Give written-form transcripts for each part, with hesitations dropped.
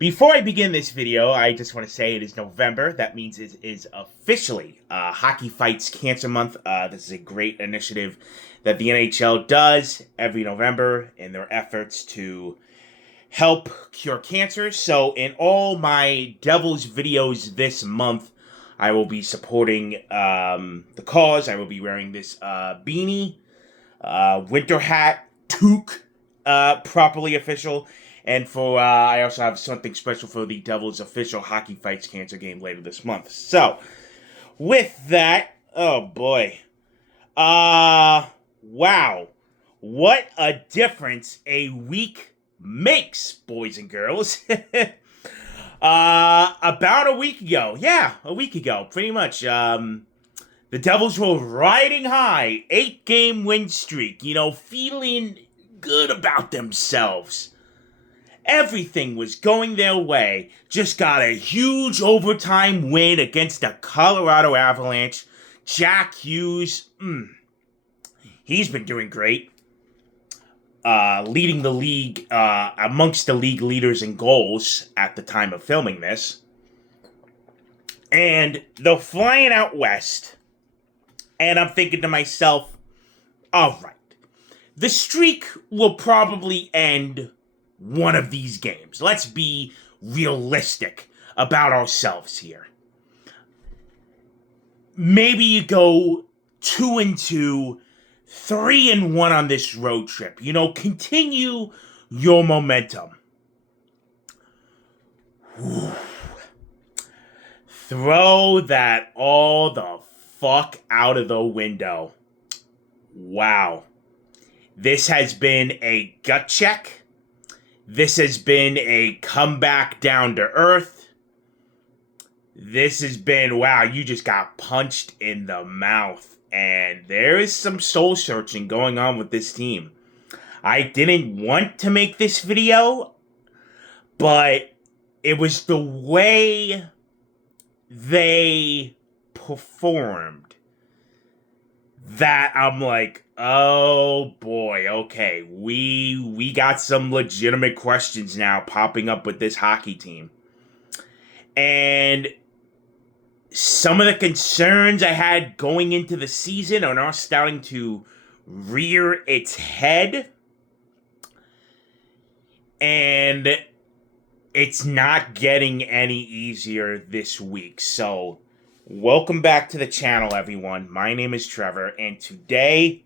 Before I begin this video, I just want to say it is November. That means it is officially Hockey Fights Cancer Month. This is a great initiative that the NHL does every November in their efforts to help cure cancer. So in all my Devils videos this month, I will be supporting the cause. I will be wearing this beanie, winter hat, toque, properly official. And I also have something special for the Devils' official Hockey Fights Cancer game later this month. So, with that, oh boy. Wow. What a difference a week makes, boys and girls. About a week ago. Yeah, a week ago, pretty much. The Devils were riding high, 8-game win streak, feeling good about themselves. Everything was going their way. Just got a huge overtime win against the Colorado Avalanche. Jack Hughes, he's been doing great. Leading the league amongst the league leaders in goals at the time of filming this. And they're flying out west. And I'm thinking to myself, all right, the streak will probably end one of these games. Let's be realistic about ourselves here. Maybe you go 2-2, 3-1 on this road trip. Continue your momentum. Whew. Throw that all the fuck out of the window. Wow. This has been a gut check. This has been a comeback down to earth. This has been, wow, you just got punched in the mouth. And there is some soul searching going on with this team. I didn't want to make this video, but it was the way they performed that I'm like, oh boy, okay, we got some legitimate questions now popping up with this hockey team. And some of the concerns I had going into the season are now starting to rear its head. And it's not getting any easier this week. So, welcome back to the channel, everyone. My name is Trevor, and today,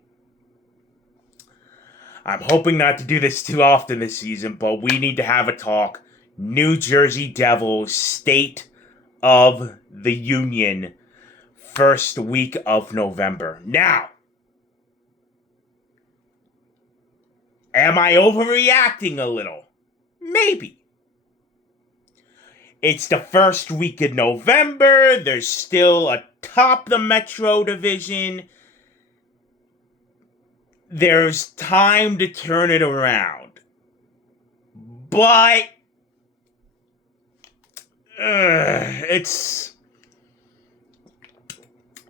I'm hoping not to do this too often this season, but we need to have a talk. New Jersey Devils State of the Union, first week of November. Now, am I overreacting a little? Maybe. It's the first week of November. There's still atop the Metro Division. There's time to turn it around. But it's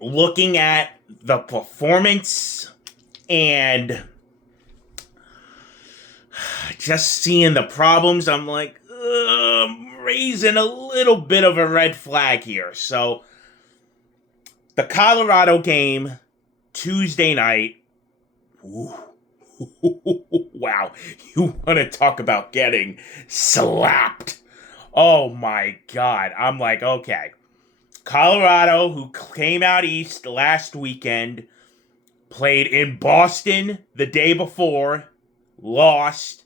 looking at the performance and just seeing the problems. I'm like, I'm raising a little bit of a red flag here. So, the Colorado game, Tuesday night. Ooh. Wow. You want to talk about getting slapped. Oh my God. I'm like, okay. Colorado, who came out east last weekend, played in Boston the day before, lost.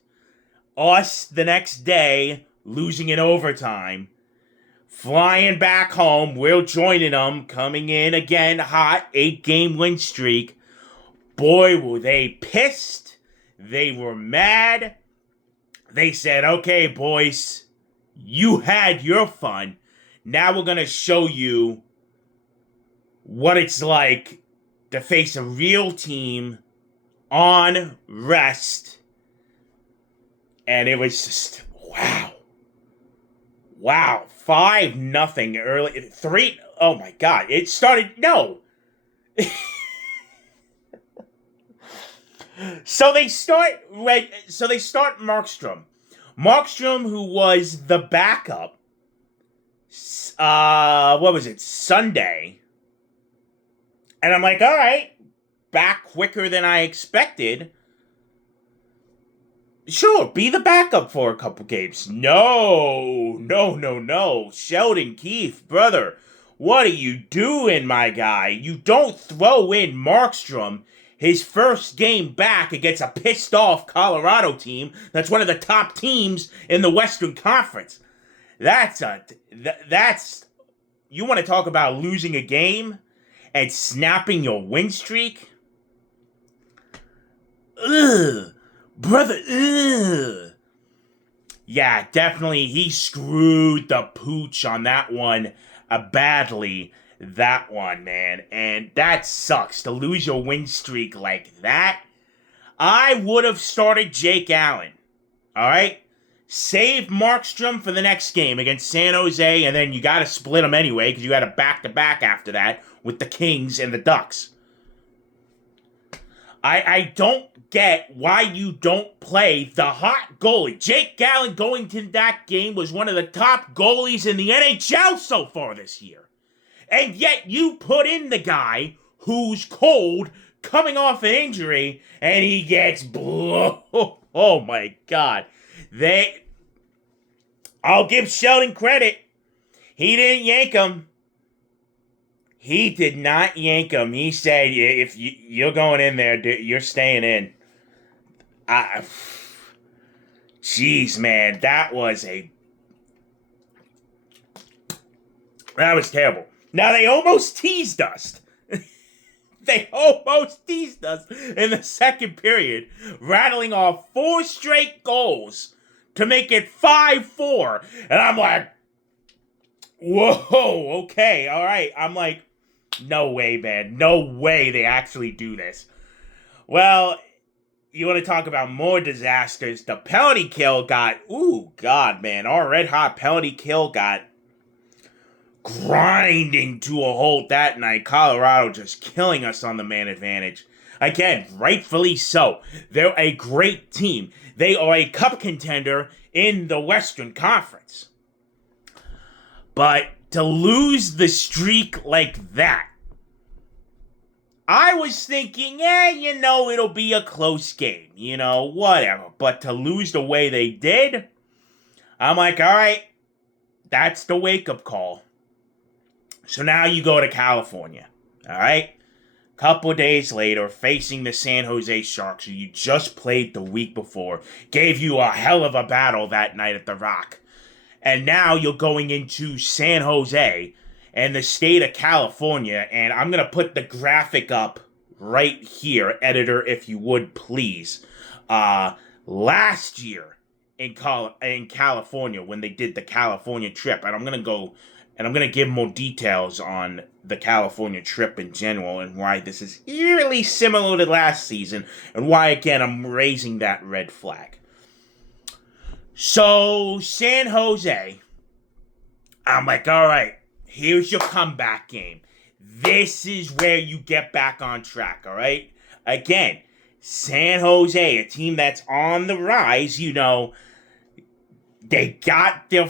Us the next day, losing in overtime. Flying back home, we're joining them, coming in again hot, 8-game win streak. Boy, were they pissed. They were mad. They said, okay, boys, you had your fun. Now we're going to show you what it's like to face a real team on rest. And it was just, wow. Wow. 5-0 early. 3, oh my God. It started, no. So they start Markstrom. Markstrom, who was the backup, what was it, Sunday. And I'm like, all right, back quicker than I expected. Sure, be the backup for a couple games. No. Sheldon Keefe, brother, what are you doing, my guy? You don't throw in Markstrom his first game back against a pissed off Colorado team that's one of the top teams in the Western Conference. That's you want to talk about losing a game and snapping your win streak? Ugh. Brother, ugh. Yeah, definitely he screwed the pooch on that one badly. That one, man. And that sucks to lose your win streak like that. I would have started Jake Allen. Alright? Save Markstrom for the next game against San Jose, and then you gotta split them anyway, because you had a back-to-back after that with the Kings and the Ducks. I don't get why you don't play the hot goalie. Jake Allen going to that game was one of the top goalies in the NHL so far this year. And yet you put in the guy who's cold, coming off an injury, and he gets blown. Oh my God. I'll give Sheldon credit. He didn't yank him. He did not yank him. He said, if you're going in there, you're staying in. Jeez, man, that was terrible. Now, they almost teased us. They almost teased us in the second period, rattling off 4 straight goals to make it 5-4. And I'm like, whoa, okay, all right. I'm like, no way, man. No way they actually do this. Well, you want to talk about more disasters. The penalty kill got, ooh, God, man. Our red hot penalty kill got grinding to a halt that night. Colorado just killing us on the man advantage. Again, rightfully so. They're a great team. They are a cup contender in the Western Conference. But to lose the streak like that, I was thinking, it'll be a close game, whatever. But to lose the way they did, I'm like, all right, that's the wake-up call. So now you go to California, all right? Couple days later, facing the San Jose Sharks, who you just played the week before, gave you a hell of a battle that night at the Rock. And now you're going into San Jose and the state of California, and I'm going to put the graphic up right here, editor, if you would, please. Last year in California, when they did the California trip, and I'm going to go, and I'm going to give more details on the California trip in general, and why this is eerily similar to last season, and why, again, I'm raising that red flag. So, San Jose, I'm like, all right, here's your comeback game. This is where you get back on track, all right? Again, San Jose, a team that's on the rise, they got their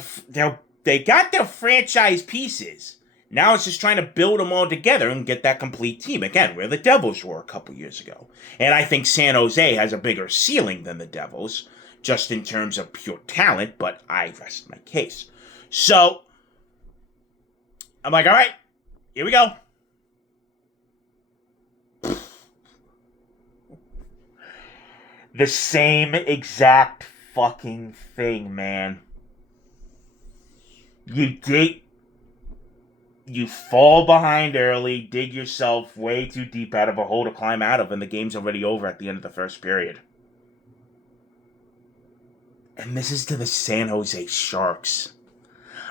franchise pieces. Now it's just trying to build them all together and get that complete team. Again, where the Devils were a couple years ago. And I think San Jose has a bigger ceiling than the Devils, just in terms of pure talent, but I rest my case. So, I'm like, all right, here we go. The same exact fucking thing, man. You fall behind early, dig yourself way too deep out of a hole to climb out of, and the game's already over at the end of the first period. And this is to the San Jose Sharks.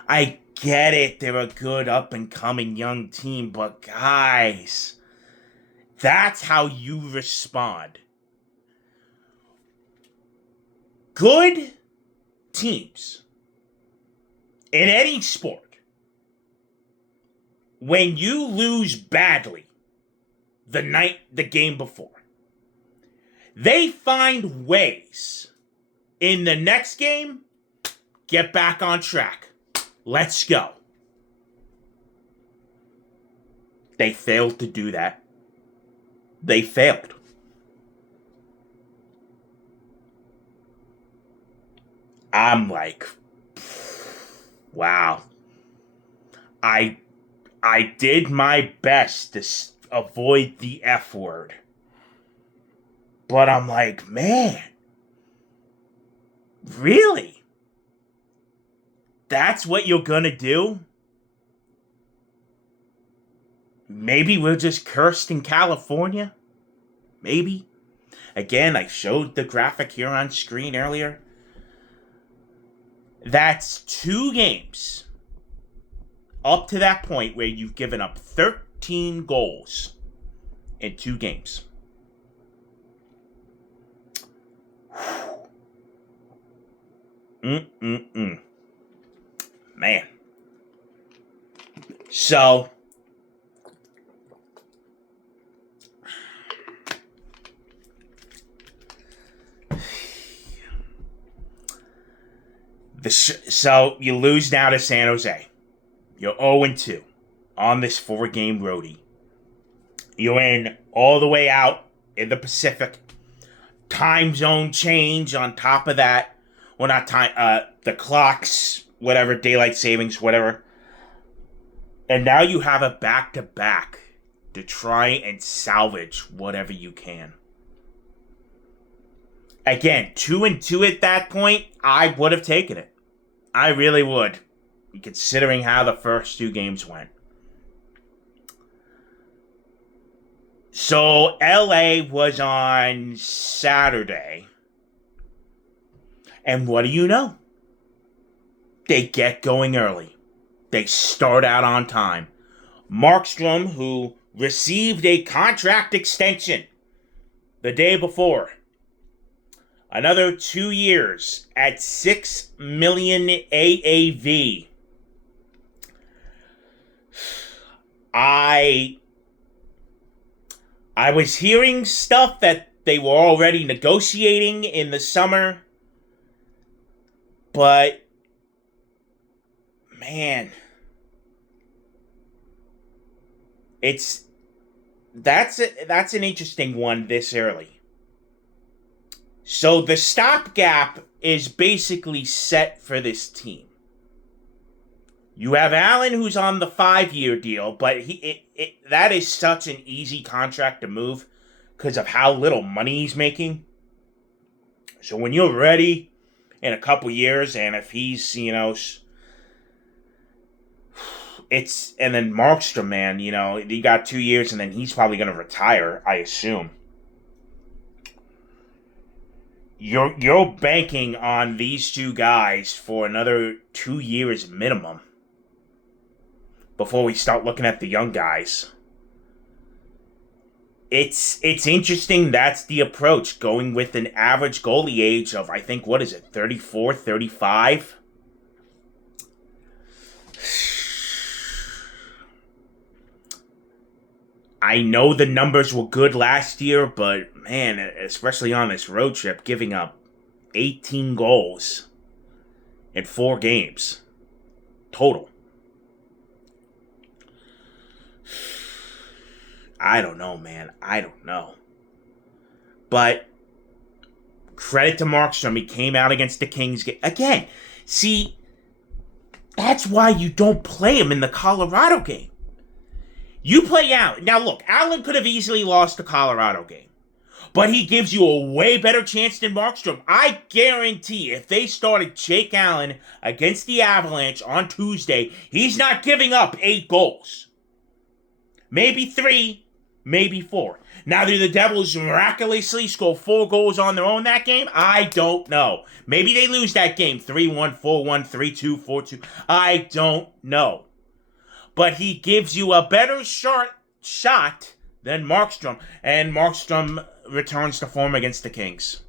I get it, they're a good up-and-coming young team, but guys, that's how you respond. Good teams in any sport, when you lose badly the game before, they find ways in the next game get back on track. Let's go. They failed to do that. They failed. I'm like, wow. I did my best to avoid the F word. But I'm like, man, really? That's what you're gonna do? Maybe we're just cursed in California? Maybe. Again, I showed the graphic here on screen earlier. That's 2 games up to that point where you've given up 13 goals in 2 games. Man. So, so you lose now to San Jose. You're 0-2 on this 4-game roadie. You're in all the way out in the Pacific. Time zone change on top of that. Well, not time, the clocks, whatever, daylight savings, whatever. And now you have a back-to-back to try and salvage whatever you can. Again, 2-2 at that point, I would have taken it. I really would, considering how the first 2 games went. So, LA was on Saturday. And what do you know? They get going early. They start out on time. Markstrom, who received a contract extension the day before. Another 2 years at $6 million AAV. I was hearing stuff that they were already negotiating in the summer. But, man, that's an interesting one this early. So the stopgap is basically set for this team. You have Allen, who's on the 5-year deal, but that is such an easy contract to move because of how little money he's making. So when you're ready in a couple years, and if he's, it's, and then Markstrom, man, you got 2 years, and then he's probably going to retire, I assume. You're banking on these 2 guys for another 2 years minimum before we start looking at the young guys. It's interesting. That's the approach, going with an average goalie age of, I think, 34, 35? I know the numbers were good last year, but man, especially on this road trip, giving up 18 goals in 4 games total. I don't know, man. I don't know. But credit to Markstrom. He came out against the Kings. Again, see, that's why you don't play him in the Colorado game. You play Allen. Now, look, Allen could have easily lost the Colorado game. But he gives you a way better chance than Markstrom. I guarantee if they started Jake Allen against the Avalanche on Tuesday, he's not giving up 8 goals. Maybe 3, maybe 4. Now, did the Devils miraculously score 4 goals on their own that game? I don't know. Maybe they lose that game 3-1, 4-1, 3-2, 4-2. I don't know. But he gives you a better shot than Markstrom. And Markstrom returns to form against the Kings.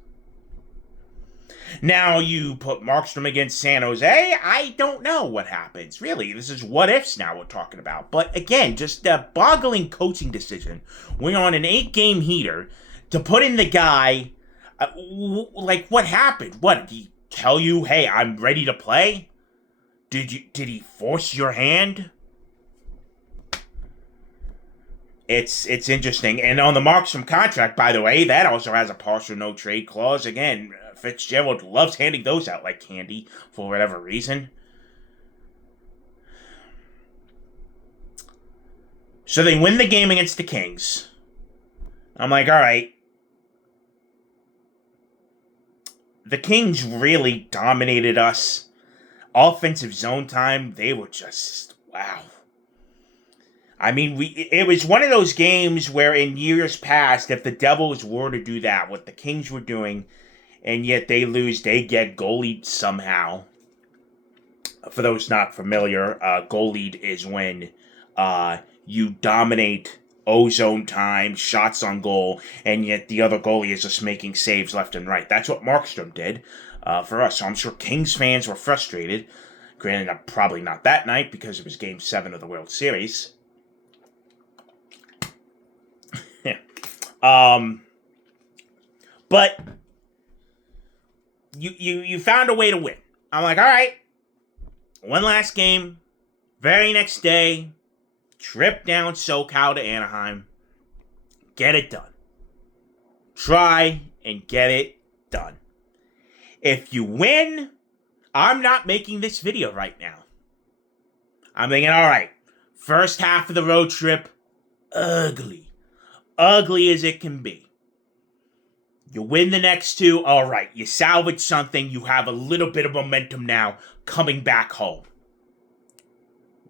Now, you put Markstrom against San Jose, I don't know what happens. Really, this is what ifs now we're talking about. But again, just a boggling coaching decision. We're on an 8-game heater to put in the guy, like what happened? What, he tell you, hey, I'm ready to play? Did he force your hand? It's interesting. And on the Markstrom contract, by the way, that also has a partial no trade clause. Again, Fitzgerald loves handing those out like candy for whatever reason. So they win the game against the Kings. I'm like, all right. The Kings really dominated us. Offensive zone time, they were just, wow. I mean, it was one of those games where in years past, if the Devils were to do that, what the Kings were doing, and yet they lose, they get goalied somehow. For those not familiar, goalied is when you dominate ozone time, shots on goal, and yet the other goalie is just making saves left and right. That's what Markstrom did for us. So I'm sure Kings fans were frustrated. Granted, probably not that night because it was Game 7 of the World Series. But you found a way to win. I'm like, all right, one last game, very next day, trip down SoCal to Anaheim, get it done. Try and get it done. If you win, I'm not making this video right now. I'm thinking, all right, first half of the road trip, ugly as it can be. You win the next two, all right, you salvage something, you have a little bit of momentum now coming back home.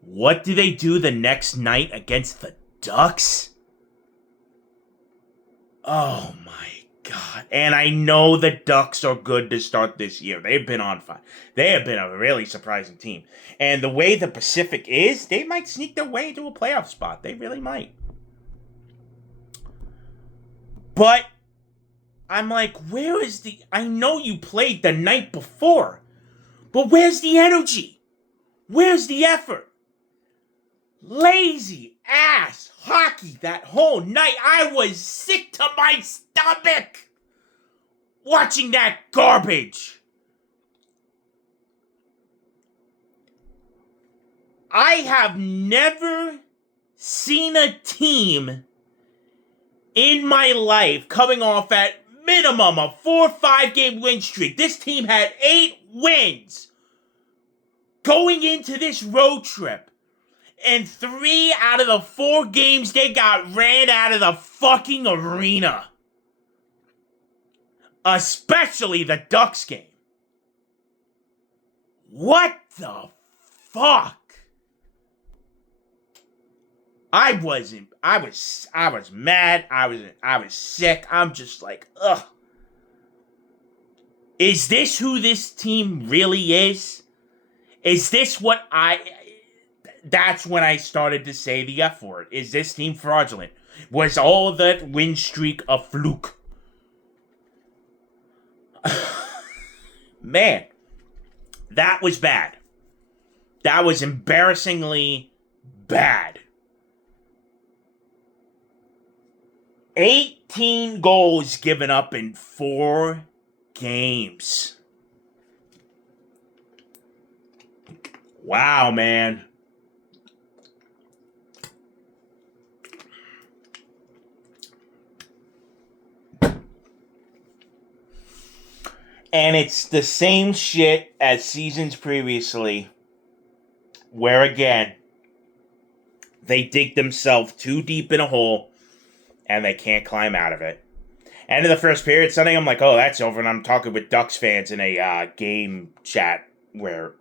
What do they do the next night against the Ducks? Oh my God. And I know the Ducks are good to start this year. They've been on fire. They have been a really surprising team. And the way the Pacific is, they might sneak their way into a playoff spot. They really might. But I'm like, where is the... I know you played the night before, but where's the energy? Where's the effort? Lazy ass hockey that whole night. I was sick to my stomach watching that garbage. I have never seen a team in my life coming off at minimum a 4 or 5 game win streak. This team had 8 wins going into this road trip. And 3 out of the 4 games they got ran out of the fucking arena. Especially the Ducks game. What the fuck? I was mad. I was sick. I'm just like, ugh. Is this who this team really is? Is this what that's when I started to say the F word. Is this team fraudulent? Was all that win streak a fluke? Man, that was bad. That was embarrassingly bad. 18 goals given up in 4 games. Wow, man. And it's the same shit as seasons previously, where again, they dig themselves too deep in a hole and they can't climb out of it. End of the first period, suddenly I'm like, oh, that's over. And I'm talking with Ducks fans in a game chat where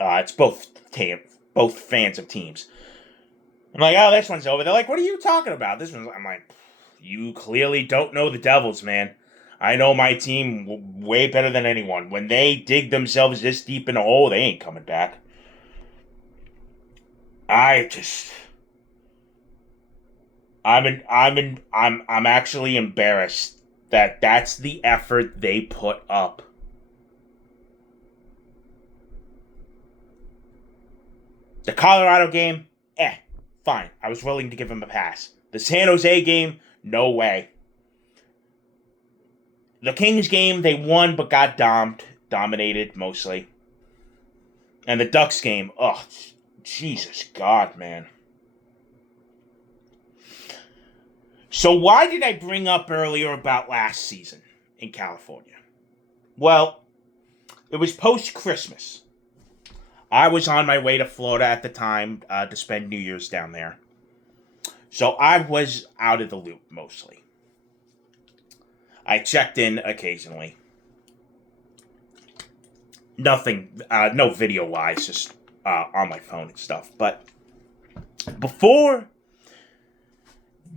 it's both fans of teams. I'm like, oh, this one's over. They're like, what are you talking about? I'm like, you clearly don't know the Devils, man. I know my team way better than anyone. When they dig themselves this deep in a hole, they ain't coming back. I'm actually embarrassed that that's the effort they put up. The Colorado game, fine. I was willing to give him a pass. The San Jose game, no way. The Kings game, they won but got dominated mostly. And the Ducks game, oh, Jesus God, man. So why did I bring up earlier about last season in California? Well, it was post-Christmas. I was on my way to Florida at the time to spend New Year's down there. So I was out of the loop mostly. I checked in occasionally. Nothing, no video-wise, just on my phone and stuff. But before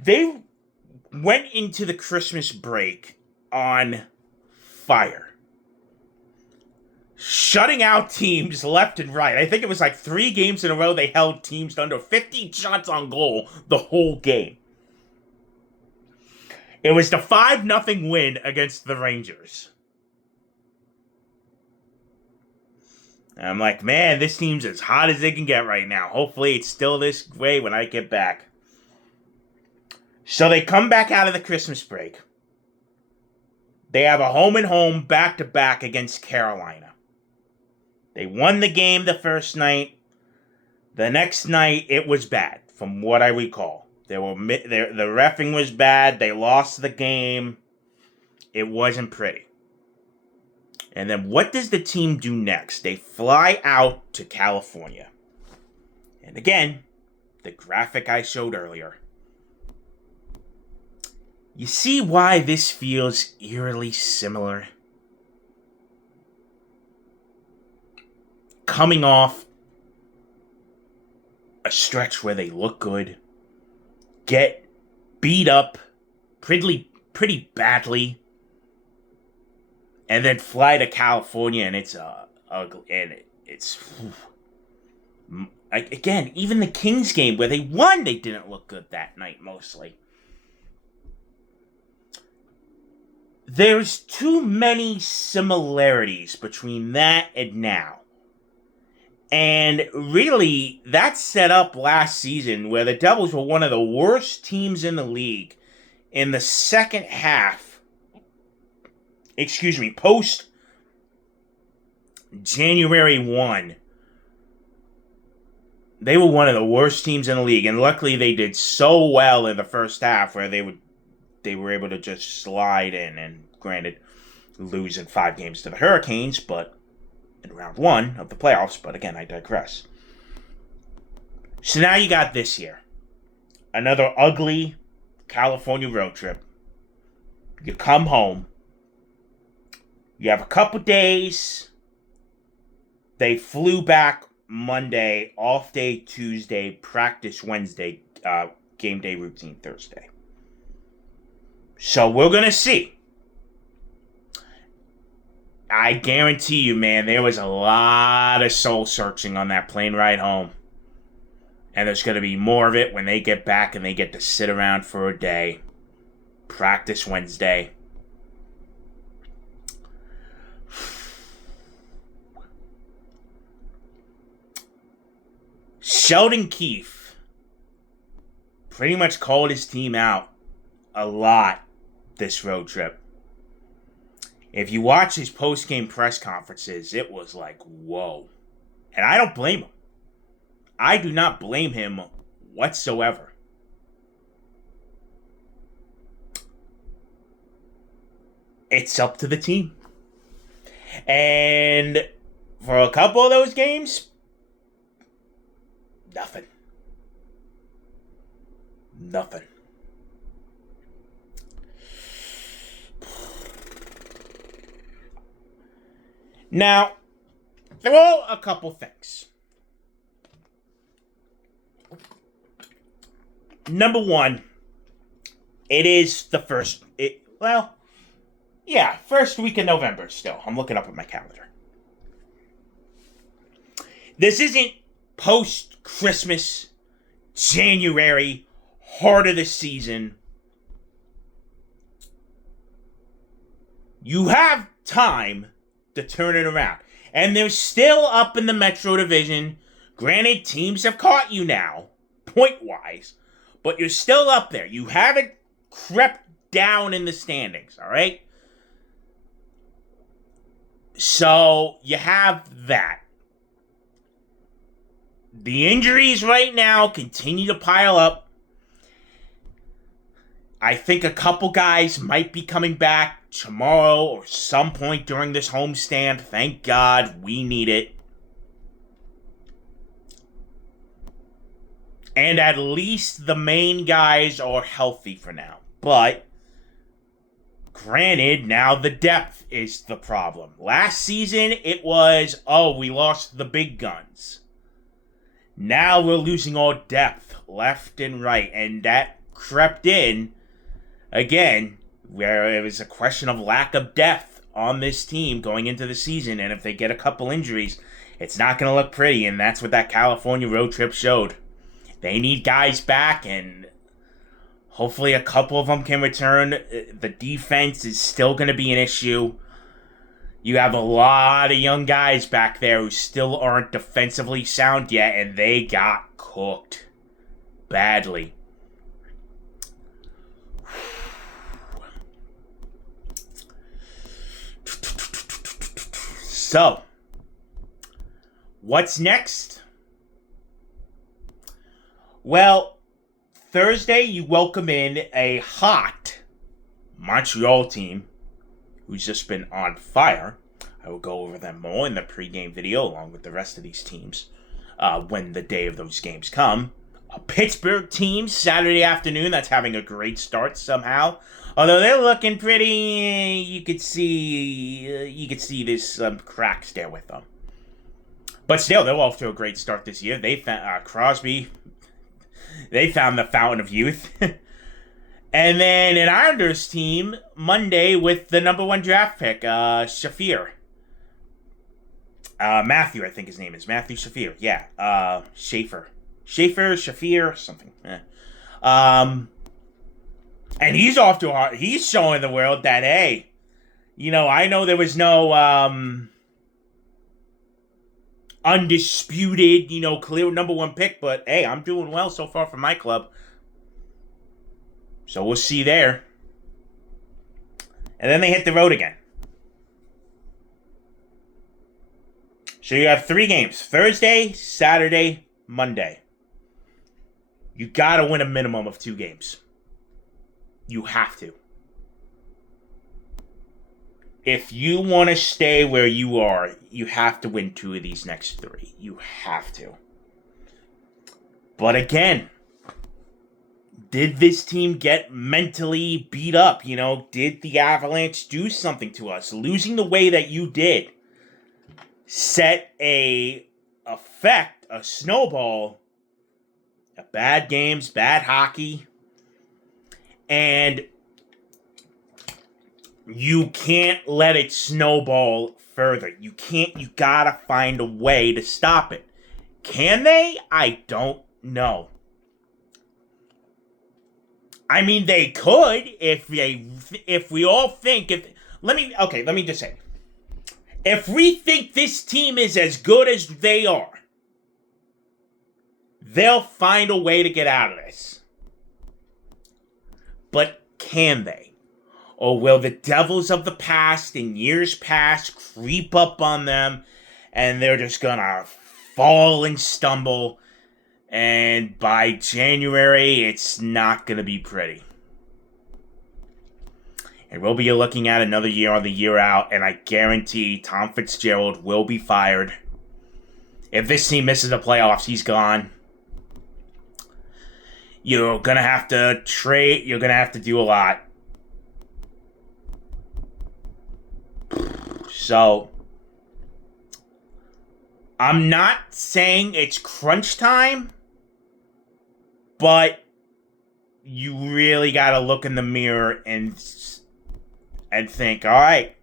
they went into the Christmas break on fire, shutting out teams left and right. I think it was like 3 games in a row they held teams to under 50 shots on goal the whole game. It was the 5-0 win against the Rangers. And I'm like, man, this team's as hot as they can get right now. Hopefully it's still this way when I get back. So they come back out of the Christmas break. They have a home-and-home back-to-back against Carolina. They won the game the first night. The next night, it was bad, from what I recall. The reffing was bad. They lost the game. It wasn't pretty. And then what does the team do next? They fly out to California. And again, the graphic I showed earlier. You see why this feels eerily similar? Coming off a stretch where they look good, get beat up pretty badly, and then fly to California, and it's ugly, and it's again, even the Kings game where they won, they didn't look good that night mostly. There's too many similarities between that and now. And really, that set up last season where the Devils were one of the worst teams in the league in the second half. Post January 1. They were one of the worst teams in the league. And luckily they did so well in the first half where they were able to just slide in, and granted, lose in 5 games to the Hurricanes, but in round 1 of the playoffs, but again, I digress. So now you got this year. Another ugly California road trip. You come home. You have a couple days. They flew back Monday, off day Tuesday, practice Wednesday, game day routine Thursday. So we're going to see. I guarantee you, man, there was a lot of soul searching on that plane ride home. And there's going to be more of it when they get back and they get to sit around for a day. Practice Wednesday. Sheldon Keefe pretty much called his team out a lot this road trip. If you watch his post-game press conferences, it was like, whoa. And I don't blame him. I do not blame him whatsoever. It's up to the team. And for a couple of those games, nothing. Now, there are a couple things. Number 1, it is the first week of November still. I'm looking up at my calendar. This isn't post-Christmas, January, heart of the season. You have time to turn it around. And they're still up in the Metro Division. Granted, teams have caught you now, point-wise, but you're still up there. You haven't crept down in the standings, all right? So you have that. The injuries right now continue to pile up. I think a couple guys might be coming back tomorrow or some point during this homestand. Thank God, we need it. And at least the main guys are healthy for now. But, granted, now the depth is the problem. Last season, it was, we lost the big guns. Now we're losing all depth left and right. And that crept in, again, where it was a question of lack of depth on this team going into the season. And if they get a couple injuries, it's not going to look pretty. And that's what that California road trip showed. They need guys back, and hopefully a couple of them can return. The defense is still going to be an issue. You have a lot of young guys back there who still aren't defensively sound yet, and they got cooked badly. So, what's next? Well, Thursday you welcome in a hot Montreal team who's just been on fire. I will go over them more in the pregame video along with the rest of these teams when the day of those games come. A Pittsburgh team Saturday afternoon that's having a great start somehow. Although they're looking pretty, you could see there's some cracks there with them. But still, they're off to a great start this year. They found Crosby. They found the fountain of youth. And then an Islanders team Monday with the number 1 draft pick, Shafir. Matthew, I think his name is. Matthew Shafir. Yeah. Shafir, something. And he's off to a he's showing the world that, hey, I know there was no undisputed, clear number 1 pick, but hey, I'm doing well so far for my club. So we'll see there. And then they hit the road again. So you have 3 games. Thursday, Saturday, Monday. You gotta win a minimum of 2 games. You have to. If you want to stay where you are, you have to win 2 of these next 3. You have to. But again, did this team get mentally beat up? Did the Avalanche do something to us? Losing the way that you did set a snowball of bad games, bad hockey, and you can't let it snowball further. You gotta find a way to stop it. Can they? I don't know. I mean, they could if we all think let me just say. If we think this team is as good as they are, they'll find a way to get out of this. But can they? Or will the devils of the past in years past creep up on them and they're just gonna fall and stumble, and by January it's not gonna be pretty? And we'll be looking at another year on the year out, and I guarantee Tom Fitzgerald will be fired. If this team misses the playoffs, he's gone. You're gonna have to trade, you're gonna have to do a lot. So, I'm not saying it's crunch time, but you really gotta look in the mirror and think, all right,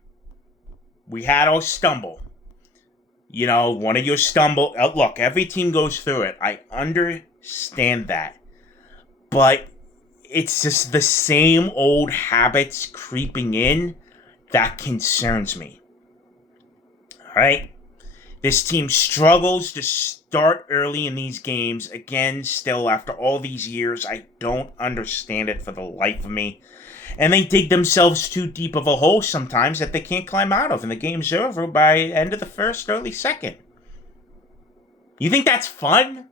we had our stumble. One of your stumble. Look, every team goes through it. I understand that. But it's just the same old habits creeping in that concerns me. All right? This team struggles to start early in these games. Again, still after all these years, I don't understand it for the life of me. And they dig themselves too deep of a hole sometimes that they can't climb out of, and the game's over by end of the first, early second. You think that's fun?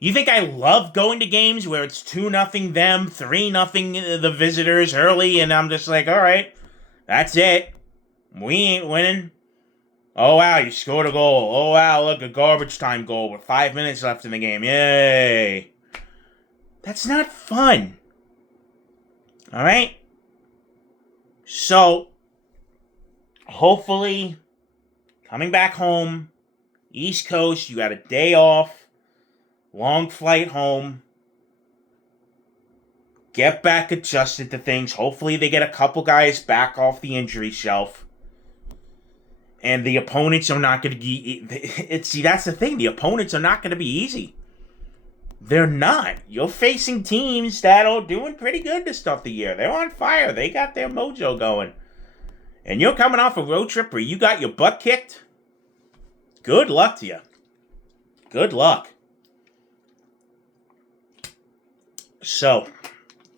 You think I love going to games where it's 2-0 them, 3-0 the visitors early, and I'm just like, all right, that's it. We ain't winning. Oh, wow, you scored a goal. Oh, wow, look, a garbage time goal with 5 minutes left in the game. Yay. That's not fun. All right? So, hopefully, coming back home, East Coast, you got a day off, long flight home. Get back adjusted to things. Hopefully, they get a couple guys back off the injury shelf. And the opponents are not going to be... See, that's the thing. The opponents are not going to be easy. They're not. You're facing teams that are doing pretty good to start the year. They're on fire. They got their mojo going. And you're coming off a road trip where you got your butt kicked. Good luck to you. Good luck. So,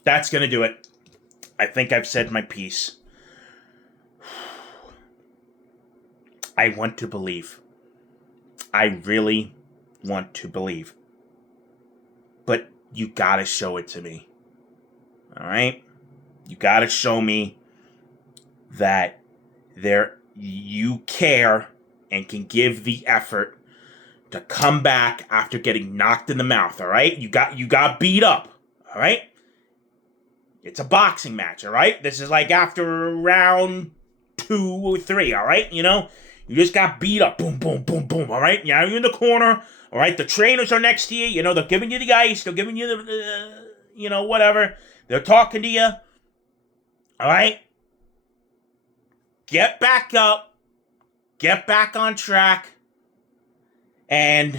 that's going to do it. I think I've said my piece. I want to believe. I really want to believe. But you gotta show it to me. Alright? You gotta show me that you care and can give the effort to come back after getting knocked in the mouth, alright? You got beat up, alright? It's a boxing match, alright? This is like after round 2 or 3, alright? You know? You just got beat up. Boom, boom, boom, boom. All right? Now you're in the corner. All right? The trainers are next to you. You know, they're giving you the ice. They're giving you the, whatever. They're talking to you. All right? Get back up. Get back on track. And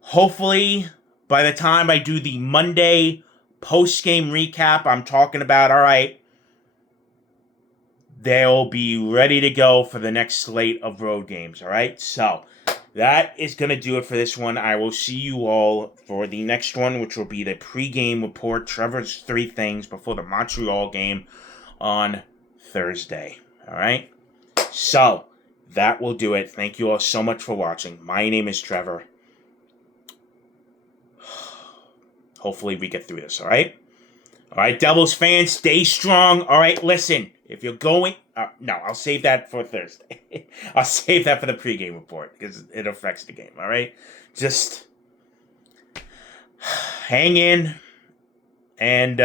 hopefully, by the time I do the Monday post-game recap, I'm talking about, all right, they'll be ready to go for the next slate of road games, all right? So, that is going to do it for this one. I will see you all for the next one, which will be the pregame report, Trevor's 3 things before the Montreal game on Thursday, all right? So, that will do it. Thank you all so much for watching. My name is Trevor. Hopefully we get through this, all right? All right, Devils fans, stay strong. All right, listen. If you're going... no, I'll save that for Thursday. I'll save that for the pregame report because it affects the game, all right? Just hang in and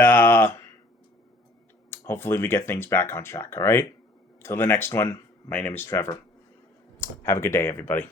hopefully we get things back on track, all right? Till the next one, my name is Trevor. Have a good day, everybody.